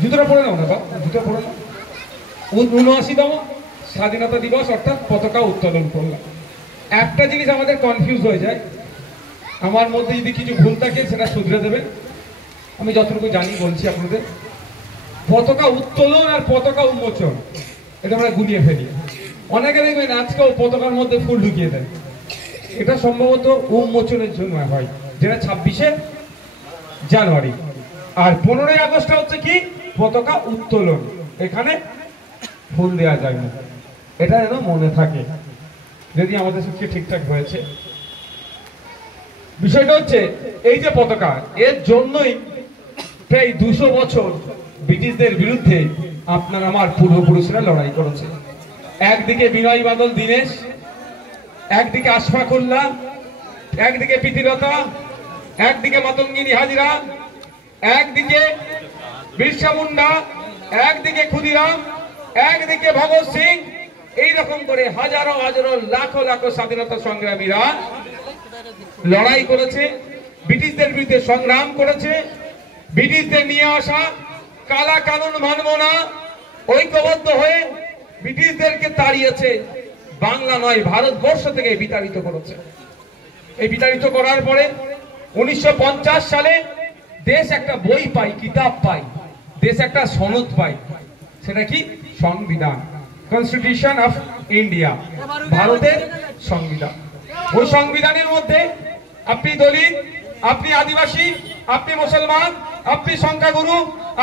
জুতোটা পরে নাও না বা জুতো পরে নাও। ৭৯তম স্বাধীনতা দিবস অর্থাৎ পতাকা উত্তোলন করলাম। একটা জিনিস আমাদের কনফিউজ হয়ে যায়, আমার মধ্যে যদি কিছু ভুল থাকে সেটা শুধরে দেবেন, আমি যতটুকু জানি বলছি আপনাদের। পতাকা উত্তোলন আর পতাকা উন্মোচন এটা আমরা গুলিয়ে ফেলি। অনেকে দেখবেন আজকেও পতাকার মধ্যে ফুল ঢুকিয়ে দেয়, এটা সম্ভবত উন্মোচনের জন্য হয়, যেটা ২৬শে জানুয়ারি। আর ১৫ই আগস্ট হচ্ছে কি পতাকা উত্তোলন, এখানে ফুল দেওয়া যায় না, এটা যেন মনে থাকে যদি আমাদের সত্যি ঠিকঠাক হয়েছে। বিষয়টা হচ্ছে এই যে পতাকা, এর জন্যই প্রায় ২০০ বছর ব্রিটিশদের বিরুদ্ধে আপনার আমার পূর্বপুরুষরা লড়াই করেছে। একদিকে বিনয় বাদল দীনেশ, একদিকে আশফাকুল্লাহ, একদিকে প্রীতিলতা, একদিকে মাতঙ্গিনী হাজরা, একদিকে বিরসা মুন্ডা, একদিকে ক্ষুদিরাম, একদিকে ভগৎ সিং, এইরকম করে হাজারো হাজারো লাখো লাখো স্বাধীনতা সংগ্রামীরা লড়াই করেছে, ব্রিটিশদের বিরুদ্ধে সংগ্রাম করেছে। ব্রিটিশদের নিয়ে আসা কালা কানুন মানব না, ঐক্যবদ্ধ হয়ে ব্রিটিশদেরকে তাড়িয়েছে, বাংলা নয় ভারতবর্ষ থেকে বিতাড়িত করেছে। এই বিতাড়িত করার পরে ১৯৫০ সালে দেশ একটা বই পাই, কিতাব পাই, দেশ একটা সনদ পাই, সেটা কি সংবিধান, কনস্টিটিউশন অফ ইন্ডিয়া, ভারতের সংবিধান। ওই সংবিধানের মধ্যে আপনি দলিত, আপনি আদিবাসী, আপনি মুসলমান, আপনি সংখ্যাগুরু,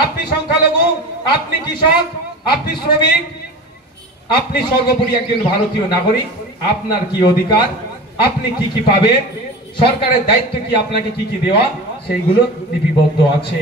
আপনি সংখ্যালঘু, আপনি কৃষক, আপনি শ্রমিক, আপনি সর্বোপরি একজন ভারতীয় নাগরিক, আপনার কি অধিকার, আপনি কি কি পাবেন, সরকারের দায়িত্ব কি, আপনাকে কি কি দেওয়া, সেইগুলো লিপিবদ্ধ আছে।